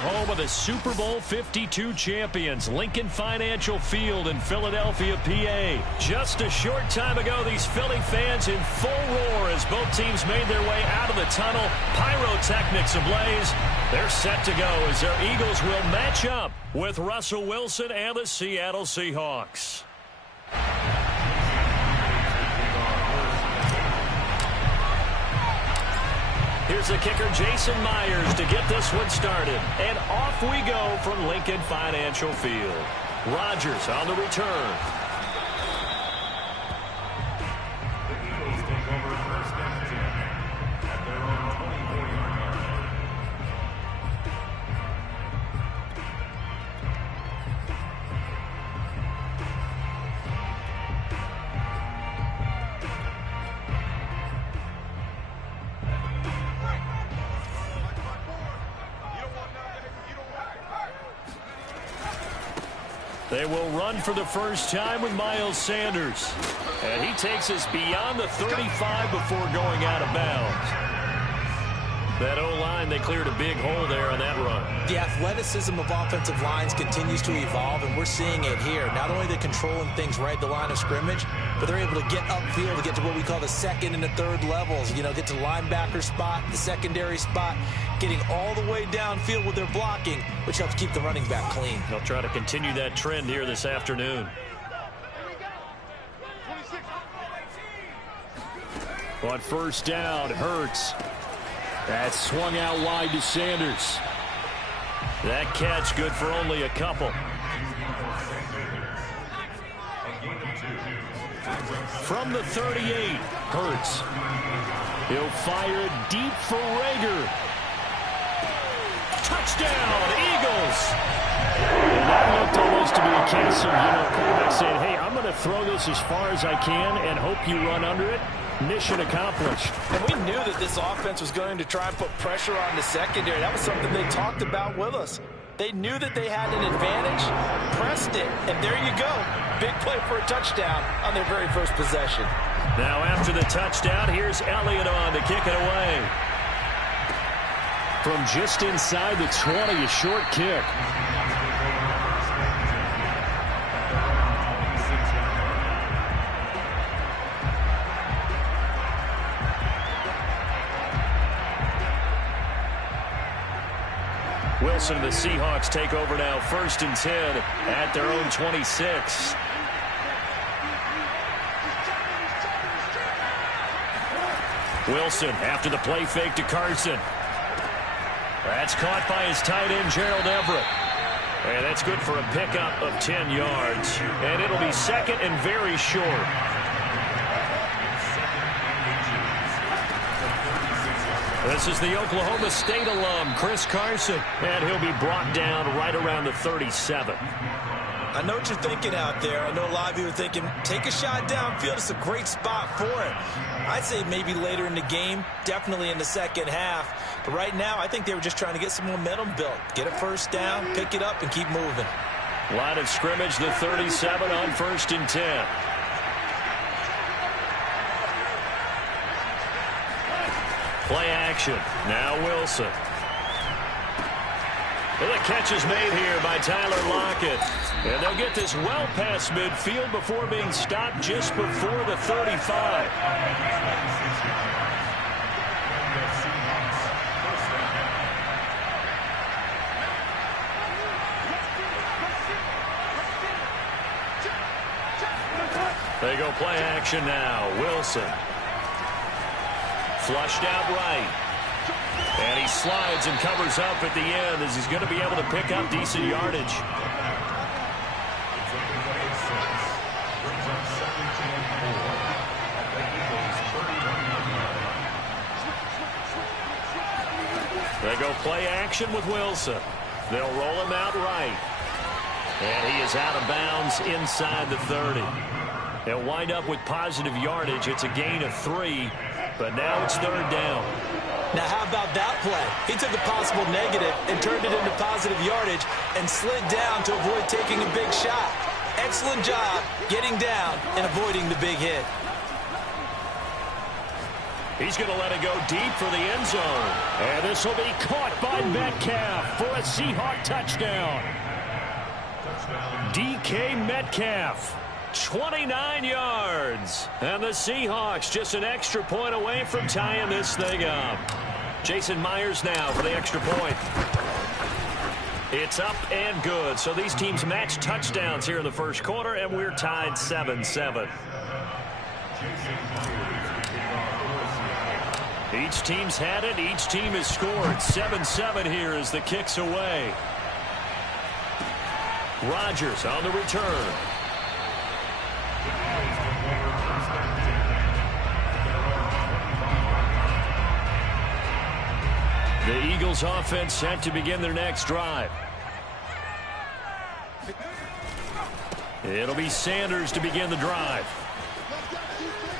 home of the Super Bowl 52 champions, Lincoln Financial Field in Philadelphia, PA. Just a short time ago, these Philly fans in full roar as both teams made their way out of the tunnel. Pyrotechnics ablaze. They're set to go as their Eagles will match up with Russell Wilson and the Seattle Seahawks. Here's the kicker, Jason Myers, to get this one started. And off we go from Lincoln Financial Field. Rodgers on the return. They will run for the first time with Miles Sanders. And he takes us beyond the 35 before going out of bounds. That O-line, they cleared a big hole there on that run. The athleticism of offensive lines continues to evolve, and we're seeing it here. Not only are they controlling things right at the line of scrimmage, but they're able to get upfield to get to what we call the second and the third levels. You know, get to the linebacker spot, the secondary spot, getting all the way downfield with their blocking, which helps keep the running back clean. They'll try to continue that trend here this afternoon. On first down, Hurts. That's swung out wide to Sanders. That catch good for only a couple. From the 38, Hurts. He'll fire it deep for Rager. Touchdown, Eagles! And that looked almost to be a case of, quarterback saying, hey, I'm going to throw this as far as I can and hope you run under it. Mission accomplished. And we knew that this offense was going to try and put pressure on the secondary. That was something they talked about with us. They knew that they had an advantage, pressed it, and there you go. Big play for a touchdown on their very first possession. Now after the touchdown, here's Elliott on to kick it away. From just inside the 20, a short kick. Wilson and the Seahawks take over now, 1st and 10 at their own 26. Wilson after the play fake to Carson. That's caught by his tight end, Gerald Everett. And that's good for a pickup of 10 yards. And it'll be second and very short. This is the Oklahoma State alum, Chris Carson, and he'll be brought down right around the 37. I know what you're thinking out there. I know a lot of you are thinking, take a shot downfield. It's a great spot for it. I'd say maybe later in the game, definitely in the second half. But right now, I think they were just trying to get some momentum built. Get a first down, pick it up, and keep moving. Line of scrimmage, the 37 on 1st and 10. Play action. Now Wilson. And the catch is made here by Tyler Lockett. And they'll get this well past midfield before being stopped just before the 35. They go play action now. Wilson. Flushed out right. And he slides and covers up at the end as he's going to be able to pick up decent yardage. They go play action with Wilson. They'll roll him out right. And he is out of bounds inside the 30. They'll wind up with positive yardage. It's a gain of 3. But now it's 3rd down. Now how about that play? He took a possible negative and turned it into positive yardage and slid down to avoid taking a big shot. Excellent job getting down and avoiding the big hit. He's going to let it go deep for the end zone. And this will be caught by Metcalf for a Seahawk touchdown. DK Metcalf, 29 yards. And the Seahawks just an extra point away from tying this thing up. Jason Myers now for the extra point. It's up and good. So these teams match touchdowns here in the first quarter, and we're tied 7-7. Each team's had it. Each team has scored. 7-7 here as the kick's away. Rodgers on the return. The Eagles offense set to begin their next drive. It'll be Sanders to begin the drive.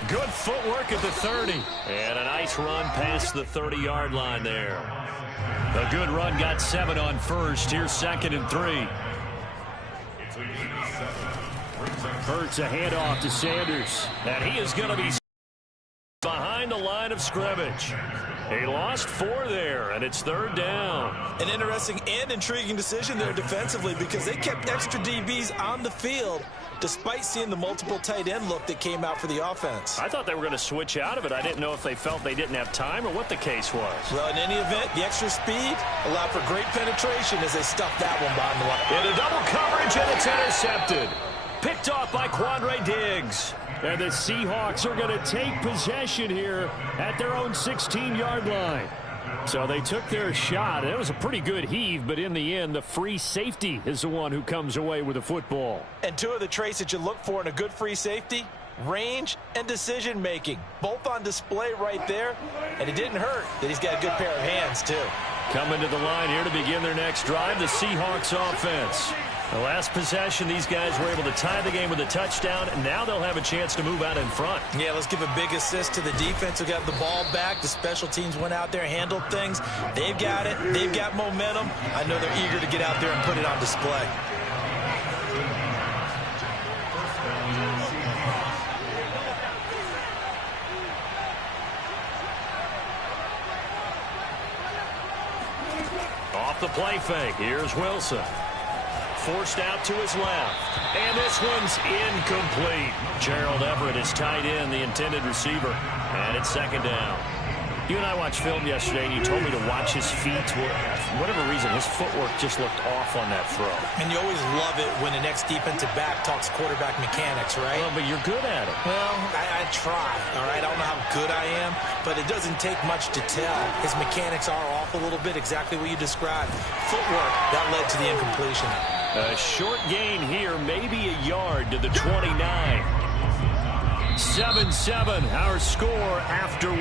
Good footwork at the 30. And a nice run past the 30-yard line there. A good run got 7 on first. Here's 2nd and 3. Hurts a handoff to Sanders. And he is going to be behind the line of scrimmage. He lost 4 there, and it's 3rd down. An interesting and intriguing decision there defensively because they kept extra DBs on the field despite seeing the multiple tight end look that came out for the offense. I thought they were going to switch out of it. I didn't know if they felt they didn't have time or what the case was. Well, in any event, the extra speed allowed for great penetration as they stuffed that one behind the line. In a double coverage, and it's intercepted. Picked off by Quandre Diggs. And the Seahawks are going to take possession here at their own 16-yard line. So they took their shot. It was a pretty good heave, but in the end, the free safety is the one who comes away with the football. And 2 of the traits that you look for in a good free safety, range and decision-making. Both on display right there. And it didn't hurt that he's got a good pair of hands, too. Coming to the line here to begin their next drive, the Seahawks offense. The last possession, these guys were able to tie the game with a touchdown, and now they'll have a chance to move out in front. Yeah, let's give a big assist to the defense who got the ball back. The special teams went out there, handled things. They've got it. They've got momentum. I know they're eager to get out there and put it on display. Off the play fake, here's Wilson. Forced out to his left. And this one's incomplete. Gerald Everett is tied in, the intended receiver. And it's 2nd down. You and I watched film yesterday, and you told me to watch his feet. For whatever reason, his footwork just looked off on that throw. And you always love it when the next defensive back talks quarterback mechanics, right? Well, but you're good at it. Well, I try, all right? I don't know how good I am, but it doesn't take much to tell. His mechanics are off a little bit, exactly what you described. Footwork, that led to the incompletion. A short gain here, maybe a yard to the 29. 7-7, our score after 1.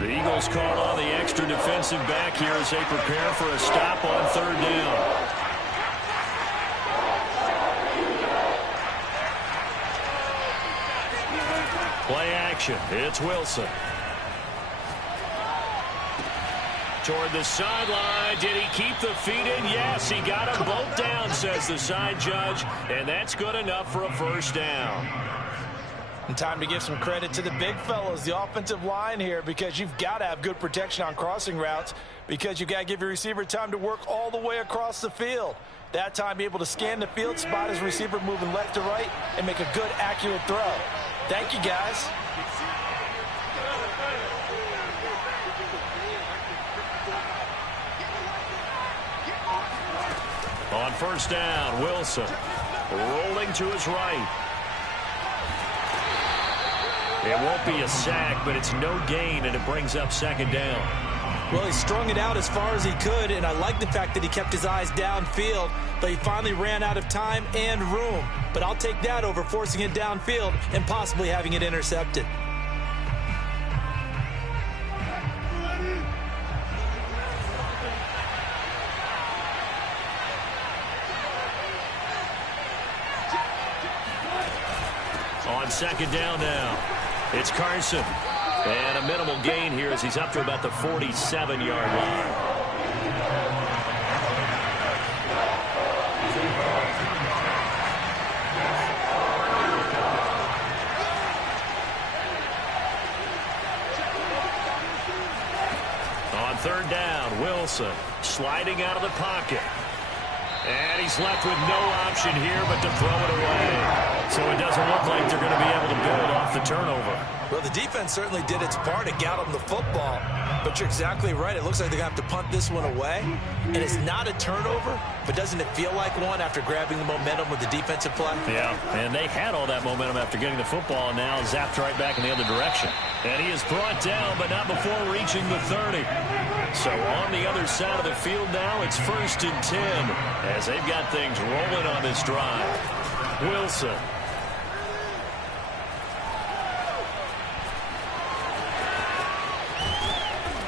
The Eagles call on the extra defensive back here as they prepare for a stop on 3rd down. Play action. It's Wilson. Toward the sideline. Did he keep the feet in? Yes, he got them both down, says the side judge. And that's good enough for a 1st down. And time to give some credit to the big fellas, the offensive line here, because you've got to have good protection on crossing routes because you've got to give your receiver time to work all the way across the field. That time, be able to scan the field, spot his receiver moving left to right, and make a good, accurate throw. Thank you, guys. On 1st down, Wilson rolling to his right. It won't be a sack, but it's no gain, and it brings up 2nd down. Well, he strung it out as far as he could, and I like the fact that he kept his eyes downfield, but he finally ran out of time and room. But I'll take that over forcing it downfield and possibly having it intercepted. On 2nd down now, it's Carson. And a minimal gain here as he's up to about the 47-yard line. Wilson sliding out of the pocket. And he's left with no option here but to throw it away. So it doesn't look like they're going to be able to build off the turnover. Well, the defense certainly did its part to get them the football. But you're exactly right. It looks like they're going to have to punt this one away. And it's not a turnover, but doesn't it feel like one after grabbing the momentum with the defensive play? Yeah, and they had all that momentum after getting the football, and now zapped right back in the other direction. And he is brought down, but not before reaching the 30. So on the other side of the field now, it's 1st and 10 as they've got things rolling on this drive. Wilson.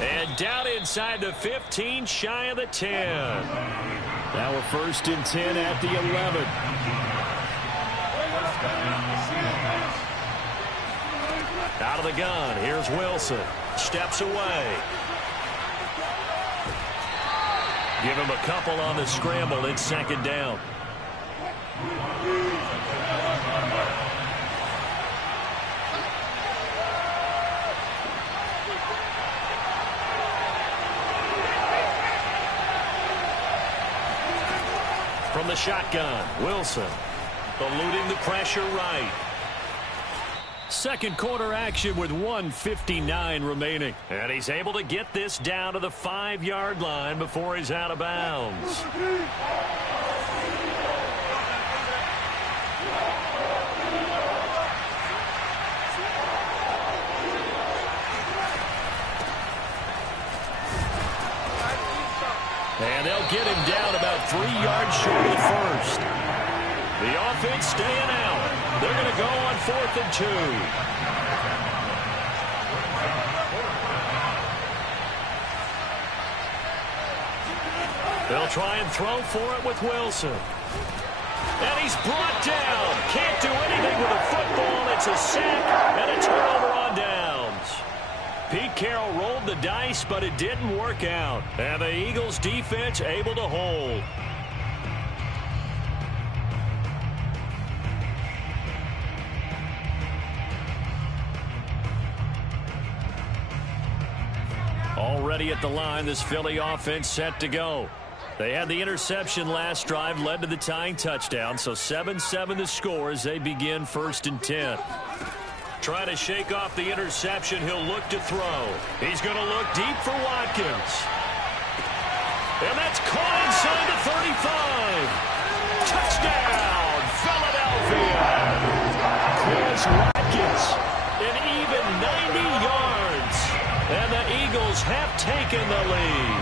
And down inside the 15, shy of the 10. Now we're 1st and 10 at the 11. Out of the gun, here's Wilson. Steps away. Give him a couple on the scramble. It's 2nd down. From the shotgun, Wilson eluding the pressure right. Second quarter action with 1:59 remaining. And he's able to get this down to the 5-yard line before he's out of bounds. And they'll get him down about 3 yards short of the first. The offense staying out. They're going to go on 4th and 2. They'll try and throw for it with Wilson. And he's brought down. Can't do anything with a football. It's a sack and a turnover on downs. Pete Carroll rolled the dice, but it didn't work out. And the Eagles defense able to hold. Already at the line, this Philly offense set to go. They had the interception last drive, led to the tying touchdown, so 7-7 the score as they begin 1st and 10. Trying to shake off the interception, he'll look to throw. He's going to look deep for Watkins. And that's caught inside the 35. Touchdown, Philadelphia. Chris Watkins, an even 90 yards. And the Eagles have taken the lead.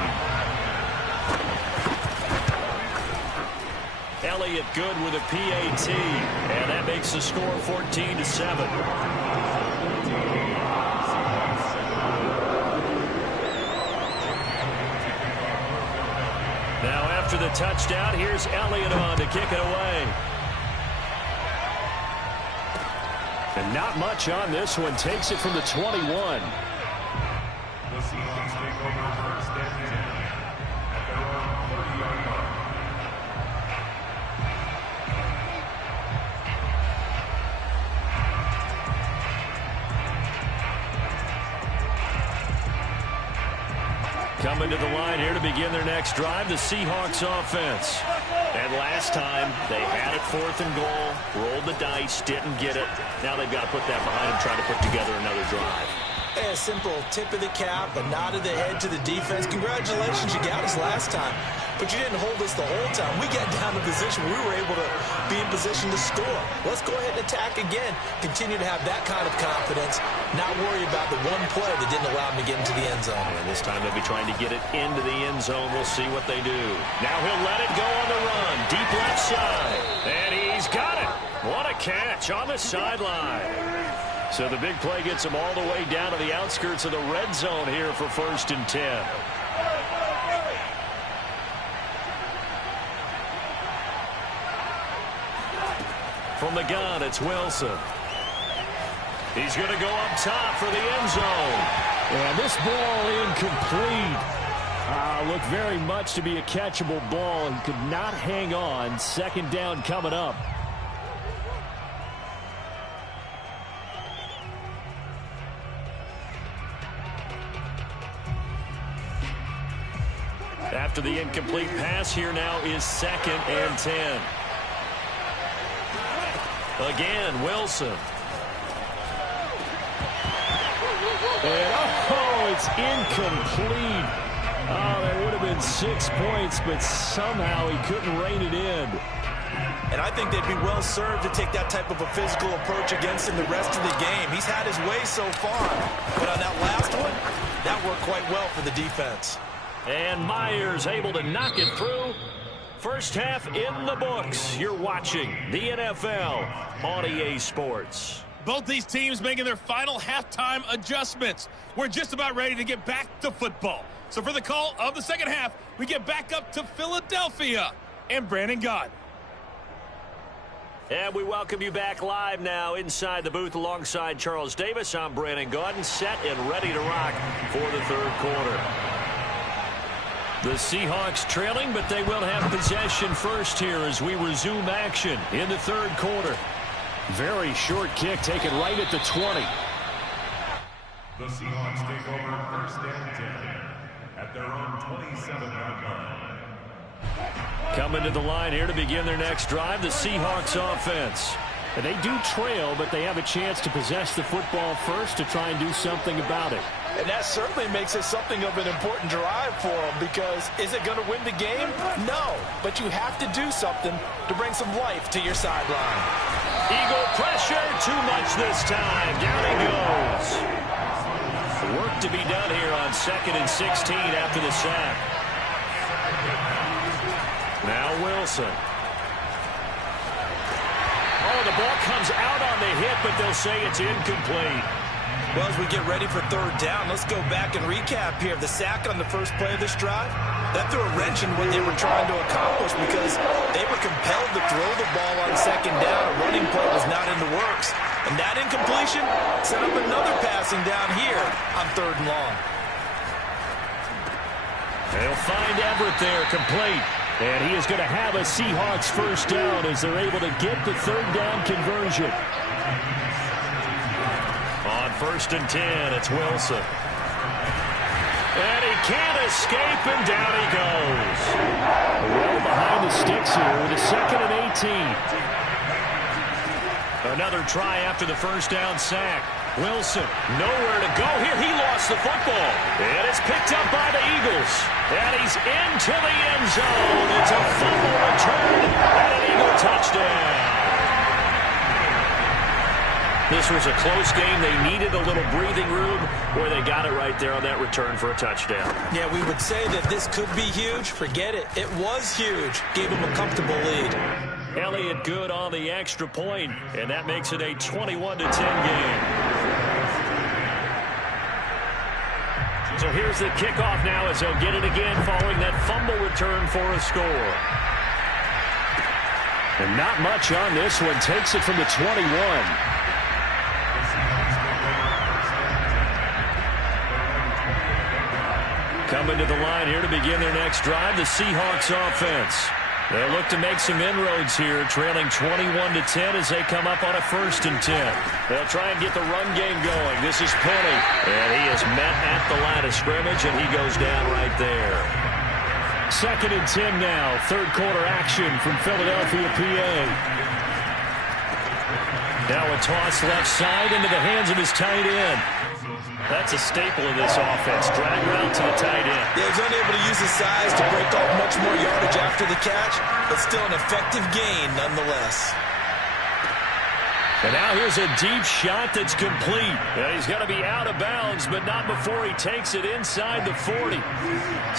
Elliott good with a PAT. And that makes the score 14-7. Now after the touchdown, here's Elliott on to kick it away. And not much on this one. Takes it from the 21. Coming to the line here to begin their next drive, the Seahawks offense. And last time, they had it 4th and goal, rolled the dice, didn't get it. Now they've got to put that behind them, try to put together another drive. A simple tip of the cap, a nod of the head to the defense. Congratulations, you got us last time. But you didn't hold us the whole time. We got down to position. We were able to be in position to score. Let's go ahead and attack again. Continue to have that kind of confidence. Not worry about the one play that didn't allow them to get into the end zone. And this time they'll be trying to get it into the end zone. We'll see what they do. Now he'll let it go on the run. Deep left side. And he's got it. What a catch on the sideline. So the big play gets him all the way down to the outskirts of the red zone here for 1st and 10. From the gun, it's Wilson. He's going to go up top for the end zone. And this ball incomplete. Looked very much to be a catchable ball and could not hang on. 2nd down coming up. the incomplete pass. Here now is 2nd and 10. Again, Wilson. And, it's incomplete. Oh, there would have been 6 points, but somehow he couldn't rein it in. And I think they'd be well served to take that type of a physical approach against him the rest of the game. He's had his way so far, but on that last one, that worked quite well for the defense. And Myers able to knock it through. First half in the books. You're watching the NFL on EA Sports. Both these teams making their final halftime adjustments. We're just about ready to get back to football. So for the call of the second half, we get back up to Philadelphia and Brandon Gaudin. And we welcome you back live now inside the booth alongside Charles Davis. I'm Brandon Gaudin, set and ready to rock for the third quarter. The Seahawks trailing, but they will have possession first here as we resume action in the third quarter. Very short kick taken right at the 20. The Seahawks take over 1st and 10 at their own 27-yard line. Coming to the line here to begin their next drive, the Seahawks offense. And they do trail, but they have a chance to possess the football first to try and do something about it. And that certainly makes it something of an important drive for them, because is it going to win the game? No, but you have to do something to bring some life to your sideline. Eagle pressure, too much this time. Down he goes. Work to be done here on 2nd and 16 after the sack. Now Wilson. Oh, the ball comes out on the hit, but they'll say it's incomplete. Well, as we get ready for third down, let's go back and recap here. The sack on the first play of this drive, that threw a wrench in what they were trying to accomplish, because they were compelled to throw the ball on 2nd down. A running play was not in the works. And that incompletion set up another passing down here on 3rd and long. They'll find Everett there, complete. And he is going to have a Seahawks first down as they're able to get the 3rd down conversion. On 1st and 10, it's Wilson. And he can't escape, and down he goes. Well behind the sticks here with a 2nd and 18. Another try after the first down sack. Wilson, nowhere to go here. He lost the football. And it's picked up by the Eagles. And he's into the end zone. It's a fumble return and an Eagle touchdown. This was a close game. They needed a little breathing room, where they got it right there on that return for a touchdown. Yeah, we would say that this could be huge. Forget it. It was huge. Gave him a comfortable lead. Elliott good on the extra point, and that makes it a 21-10 game. So here's the kickoff now as they'll get it again following that fumble return for a score. And not much on this one. Takes it from the 21. Coming to the line here to begin their next drive, the Seahawks offense. They'll look to make some inroads here, trailing 21-10 as they come up on a 1st and 10. They'll try and get the run game going. This is Penny, and he is met at the line of scrimmage, and he goes down right there. 2nd and 10 now, 3rd quarter action from Philadelphia, PA. Now a toss left side into the hands of his tight end. That's a staple of this offense. Drag route to the tight end. Yeah, he's unable to use his size to break off much more yardage after the catch, but still an effective gain nonetheless. And now here's a deep shot that's complete. And he's going to be out of bounds, but not before he takes it inside the 40.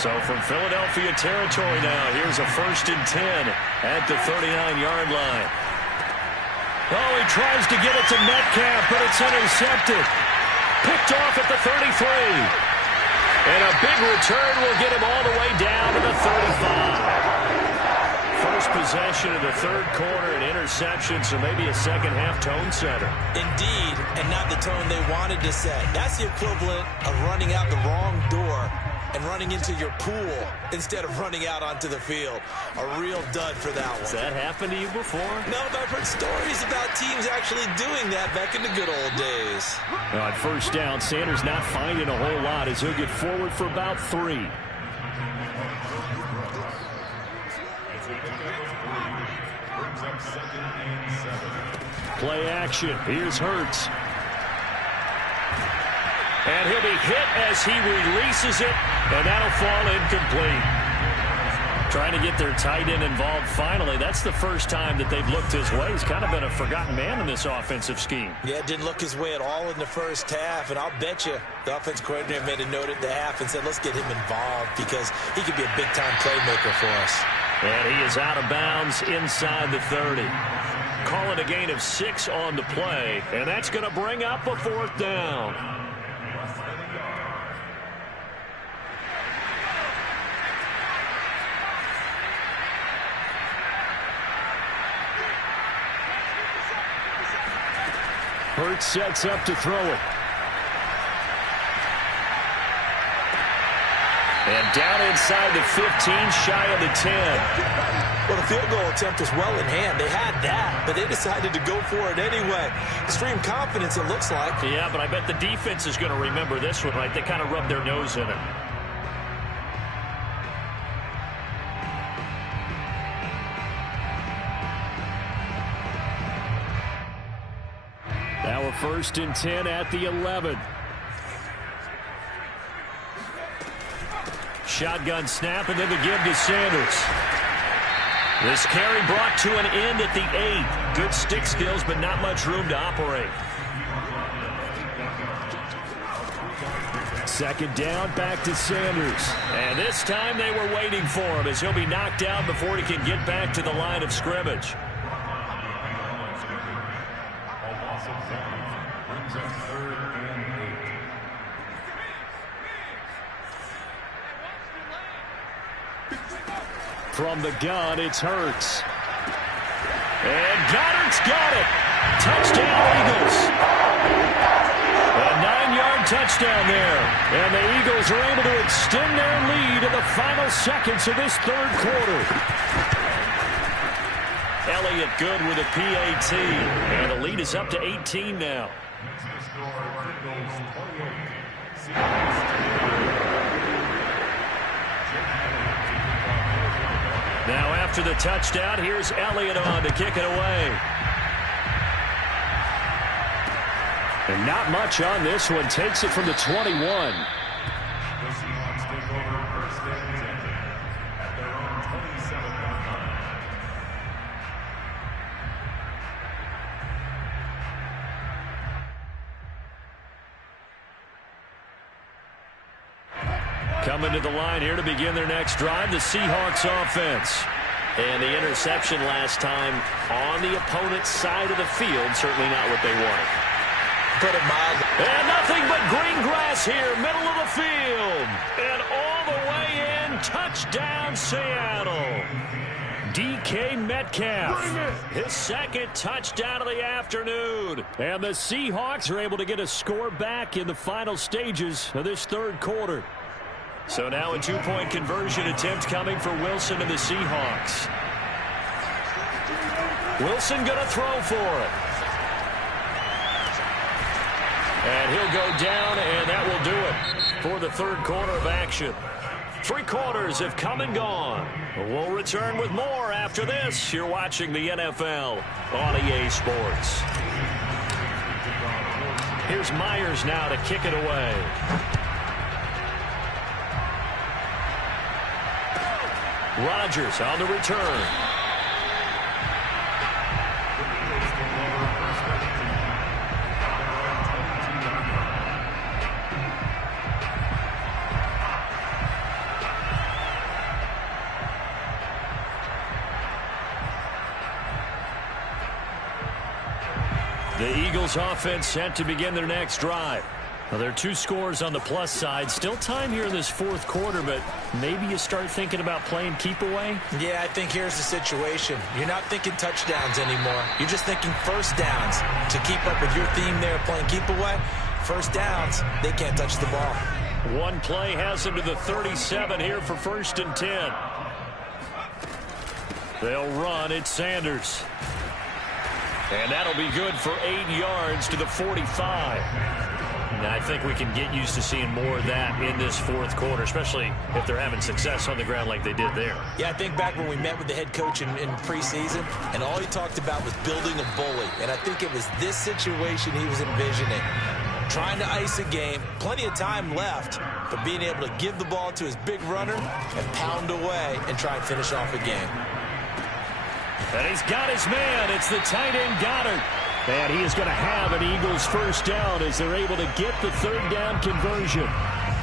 So from Philadelphia territory now, here's a 1st and 10 at the 39-yard line. Oh, he tries to get it to Metcalf, but it's intercepted. Picked off at the 33. And a big return will get him all the way down to the 35. First possession of the 3rd quarter, an interception, so maybe a second-half tone setter. Indeed, and not the tone they wanted to set. That's the equivalent of running out the wrong door and running into your pool instead of running out onto the field. A real dud for that one. Has that happened to you before? No, but I've heard stories about teams actually doing that back in the good old days. On 1st down, Sanders not finding a whole lot as he'll get forward for about 3. Play action. Here's Hurts. And he'll be hit as he releases it, and that'll fall incomplete. Trying to get their tight end involved finally. That's the first time that they've looked his way. He's kind of been a forgotten man in this offensive scheme. Yeah, it didn't look his way at all in the first half, and I'll bet you the offense coordinator made a note at the half and said, let's get him involved because he could be a big-time playmaker for us. And he is out of bounds inside the 30. Calling a gain of 6 on the play, and that's going to bring up a 4th down. Hurts sets up to throw it. And down inside the 15, shy of the 10. Well, the field goal attempt was well in hand. They had that, but they decided to go for it anyway. Extreme confidence, it looks like. Yeah, but I bet the defense is going to remember this one, right? They kind of rubbed their nose in it. Now a 1st and 10 at the 11. Shotgun snap and then the give to Sanders. This carry brought to an end at the 8. Good stick skills, but not much room to operate. 2nd down, back to Sanders. And this time they were waiting for him as he'll be knocked down before he can get back to the line of scrimmage. From the gun, it's Hurts. And Goddard's got it. Touchdown, Eagles. A 9-yard touchdown there. And the Eagles are able to extend their lead in the final seconds of this 3rd quarter. Elliott good with a PAT. And the lead is up to 18 now. Now after the touchdown, here's Elliott on to kick it away. And not much on this one. Takes it from the 21. The Seahawks take over 1st and 10 at their own 27-yard line. Coming to the line here to begin their next drive, the Seahawks offense. And the interception last time on the opponent's side of the field, certainly not what they wanted. Put it mildly. And nothing but green grass here, middle of the field. And all the way in, touchdown Seattle. DK Metcalf, his 2nd touchdown of the afternoon. And the Seahawks are able to get a score back in the final stages of this 3rd quarter. So now a 2-point conversion attempt coming for Wilson and the Seahawks. Wilson going to throw for it. And he'll go down, and that will do it for the 3rd quarter of action. 3 quarters have come and gone. We'll return with more after this. You're watching the NFL on EA Sports. Here's Myers now to kick it away. Rodgers on the return. The Eagles offense set to begin their next drive. Well, there are 2 scores on the plus side. Still time here in this 4th quarter, but maybe you start thinking about playing keep away? Yeah, I think here's the situation. You're not thinking touchdowns anymore. You're just thinking 1st downs. To keep up with your theme there, playing keep away, 1st downs, they can't touch the ball. One play has them to the 37 here for 1st and 10. They'll run. It's Sanders. And that'll be good for 8 yards to the 45. And I think we can get used to seeing more of that in this fourth quarter, especially if they're having success on the ground like they did there. Yeah, I think back when we met with the head coach in preseason, and all he talked about was building a bully. And I think it was this situation he was envisioning. Trying to ice a game, plenty of time left, but being able to give the ball to his big runner and pound away and try and finish off a game. And he's got his man. It's the tight end Goddard. And he is going to have an Eagles first down as they're able to get the third down conversion.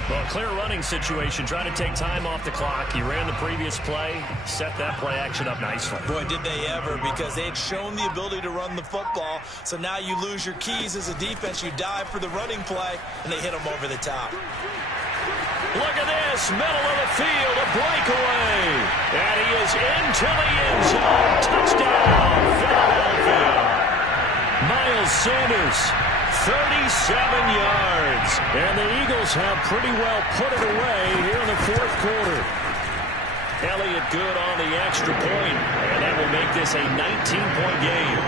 Well, clear running situation, trying to take time off the clock. He ran the previous play, set that play action up nicely. Boy, did they ever, because they had shown the ability to run the football. So now you lose your keys as a defense. You dive for the running play, and they hit them over the top. Look at this, middle of the field, a breakaway. And he is into the end zone. Touchdown, Philadelphia. Miles Sanders, 37 yards. And the Eagles have pretty well put it away here in the fourth quarter. Elliott good on the extra point, and that will make this a 19-point game.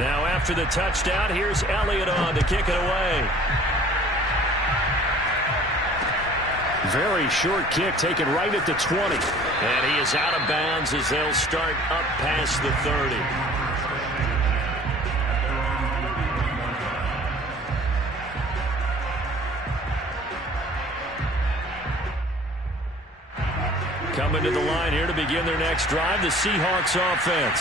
Now after the touchdown, here's Elliott on to kick it away. Very short kick taken right at the 20. And he is out of bounds as they'll start up past the 30. Coming to the line here to begin their next drive, the Seahawks offense.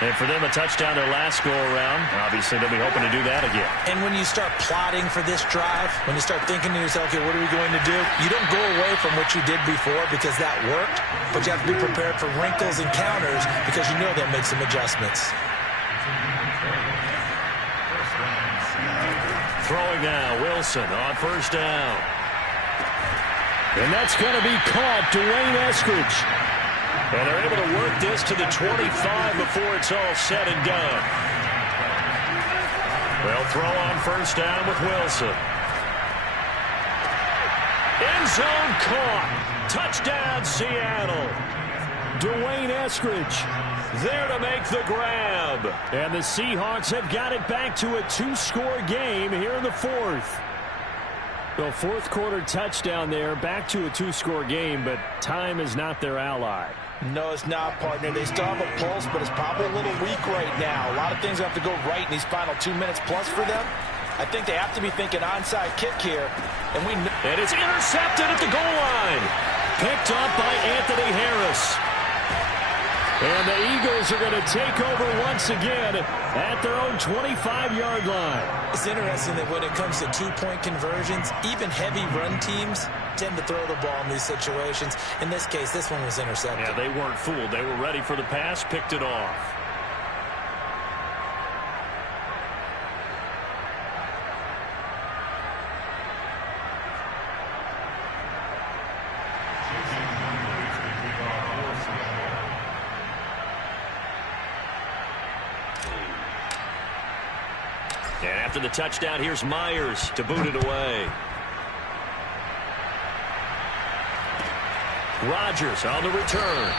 And for them, a touchdown their last go-around. Obviously, they'll be hoping to do that again. And when you start plotting for this drive, when you start thinking to yourself, okay, what are we going to do? You don't go away from what you did before because that worked, but you have to be prepared for wrinkles and counters because you know they'll make some adjustments. Throwing now, Wilson on first down. And that's going to be caught, Dwayne Eskridge. And they're able to work this to the 25 before it's all said and done. They'll throw on first down with Wilson. End zone caught. Touchdown, Seattle. Dwayne Eskridge there to make the grab. And the Seahawks have got it back to a two-score game here in the fourth. The fourth quarter touchdown there, back to a two-score game, but time is not their ally. No, it's not, partner. They still have a pulse, but it's probably a little weak right now. A lot of things have to go right in these final 2 minutes plus for them. I think they have to be thinking onside kick here. And it's intercepted at the goal line. Picked up by Anthony Harris. And the Eagles are going to take over once again at their own 25-yard line. It's interesting that when it comes to two-point conversions, even heavy run teams tend to throw the ball in these situations. In this case, this one was intercepted. Yeah, they weren't fooled. They were ready for the pass, picked it off. And after the touchdown, here's Myers to boot it away. Rodgers on the return.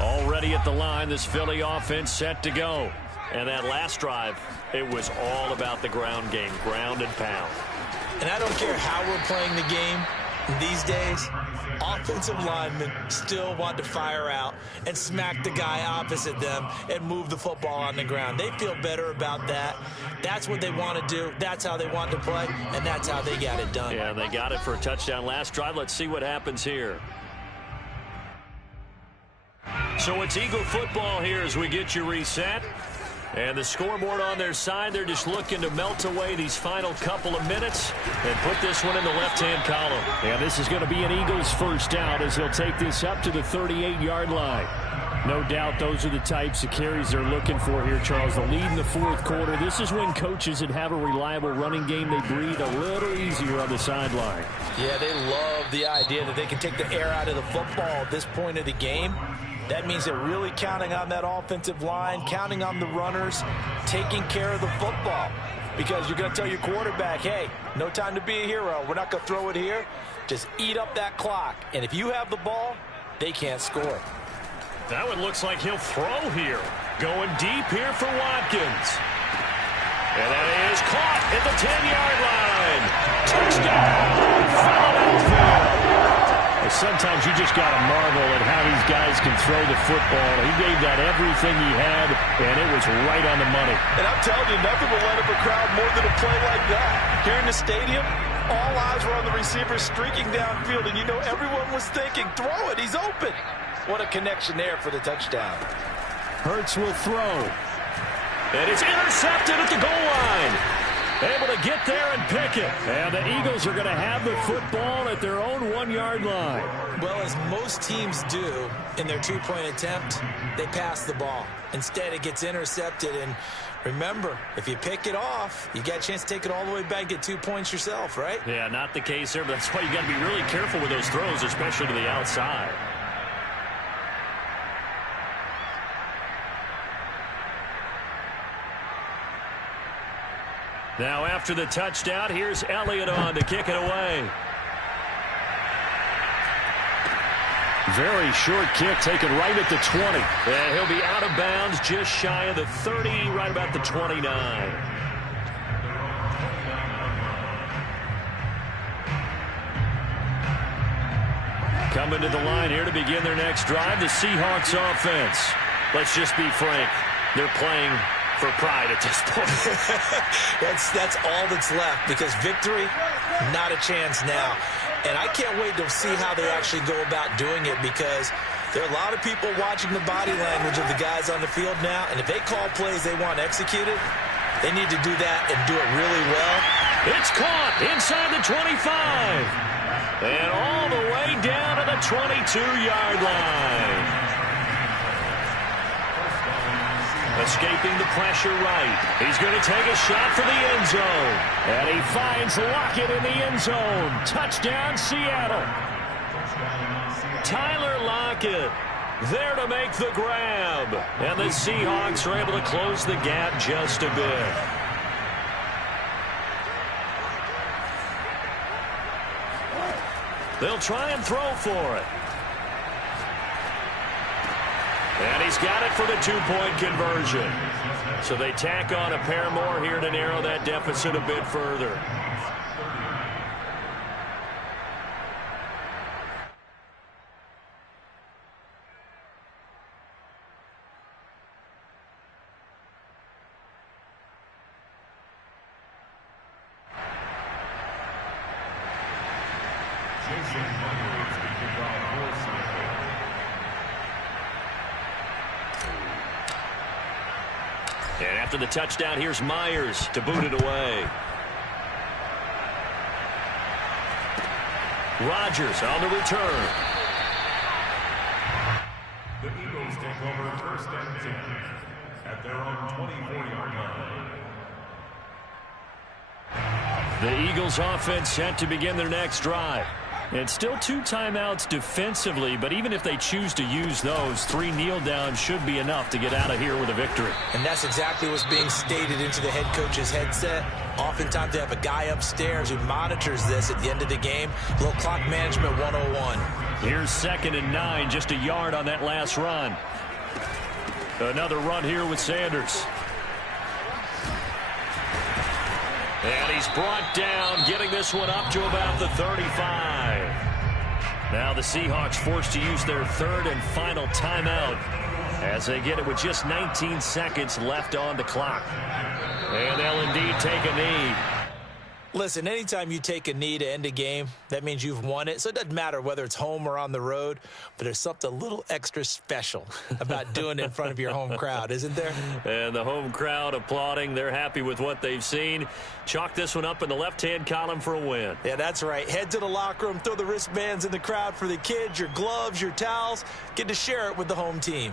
Already at the line, this Philly offense set to go. And that last drive, it was all about the ground game, ground and pound. And I don't care how we're playing the game these days, offensive linemen still want to fire out and smack the guy opposite them and move the football on the ground. They feel better about that. That's what they want to do. That's how they want to play, and that's how they got it done. Yeah, they got it for a touchdown last drive. Let's see what happens here. So it's Eagle football here as we get you reset. And the scoreboard on their side, they're just looking to melt away these final couple of minutes and put this one in the left-hand column. And this is going to be an Eagles first down as he'll take this up to the 38-yard line. No doubt those are the types of carries they're looking for here, Charles. The lead in the fourth quarter. This is when coaches that have a reliable running game, they breathe a little easier on the sideline. Yeah, they love the idea that they can take the air out of the football at this point of the game. That means they're really counting on that offensive line, counting on the runners, taking care of the football. Because you're going to tell your quarterback, hey, no time to be a hero. We're not going to throw it here. Just eat up that clock. And if you have the ball, they can't score. That one looks like he'll throw here. Going deep here for Watkins. And that is caught at the 10-yard line. Touchdown, Philadelphia. Sometimes you just got to marvel at how these guys can throw the football. He gave that everything he had, and it was right on the money. And I'm telling you, nothing will light up a crowd more than a play like that. Here in the stadium, all eyes were on the receiver streaking downfield, and you know everyone was thinking, throw it, he's open. What a connection there for the touchdown. Hurts will throw. And it's intercepted at the goal line. Able to get there and pick it. And the Eagles are going to have the football at their own 1-yard line. Well, as most teams do in their two-point attempt, they pass the ball. Instead, it gets intercepted. And remember, if you pick it off, you got a chance to take it all the way back, get 2 points yourself, right? Yeah, not the case there, but that's why you got to be really careful with those throws, especially to the outside. Now after the touchdown, here's Elliott on to kick it away. Very short kick taken right at the 20. And he'll be out of bounds just shy of the 30, right about the 29. Coming to the line here to begin their next drive, the Seahawks offense. Let's just be frank. They're playing for pride at this point. That's all that's left, because victory, not a chance now. And I can't wait to see how they actually go about doing it, because there are a lot of people watching the body language of the guys on the field now, and if they call plays they want executed, they need to do that and do it really well. It's caught inside the 25. And all the way down to the 22-yard line. Escaping the pressure right. He's going to take a shot for the end zone. And he finds Lockett in the end zone. Touchdown, Seattle. Tyler Lockett there to make the grab. And the Seahawks are able to close the gap just a bit. They'll try and throw for it. And he's got it for the 2-point conversion. So they tack on a pair more here to narrow that deficit a bit further. And after the touchdown, here's Myers to boot it away. Rodgers on the return. The Eagles take over first and 10 at their own 24-yard line. The Eagles offense set to begin their next drive. And still 2 timeouts defensively, but even if they choose to use those, 3 kneel downs should be enough to get out of here with a victory. And that's exactly what's being stated into the head coach's headset. Oftentimes they have a guy upstairs who monitors this at the end of the game. A little clock management 101. Here's 2nd and 9, just a yard on that last run. Another run here with Sanders. And he's brought down, getting this one up to about the 35. Now the Seahawks forced to use their 3rd and final timeout as they get it with just 19 seconds left on the clock. And they'll indeed take a knee. Listen, anytime you take a knee to end a game, that means you've won it. So it doesn't matter whether it's home or on the road, but there's something a little extra special about doing it in front of your home crowd, isn't there? And the home crowd applauding. They're happy with what they've seen. Chalk this one up in the left-hand column for a win. Yeah, that's right. Head to the locker room, throw the wristbands in the crowd for the kids, your gloves, your towels. Get to share it with the home team.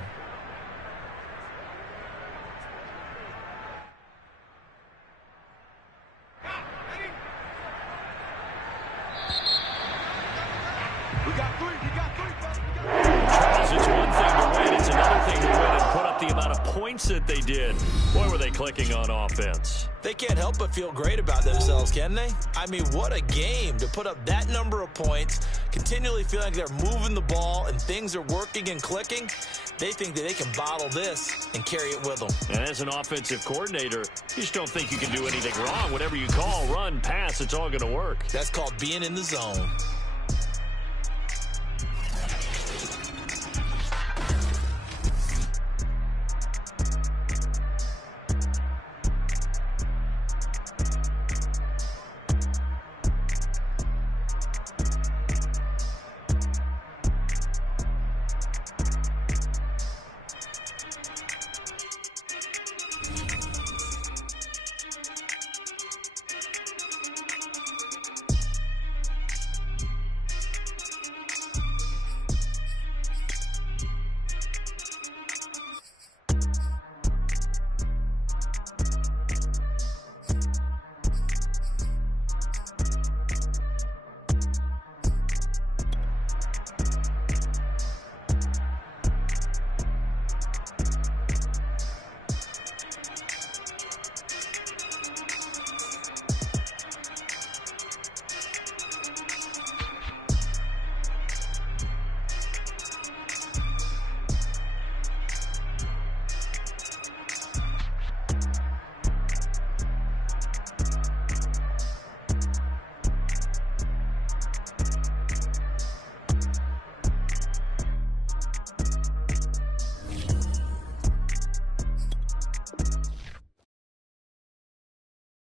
they did. Boy, were they clicking on offense. They can't help but feel great about themselves, can they? I mean, what a game to put up that number of points, continually feeling like they're moving the ball and things are working and clicking. They think that they can bottle this and carry it with them. And as an offensive coordinator, you just don't think you can do anything wrong. Whatever you call, run, pass, it's all going to work. That's called being in the zone.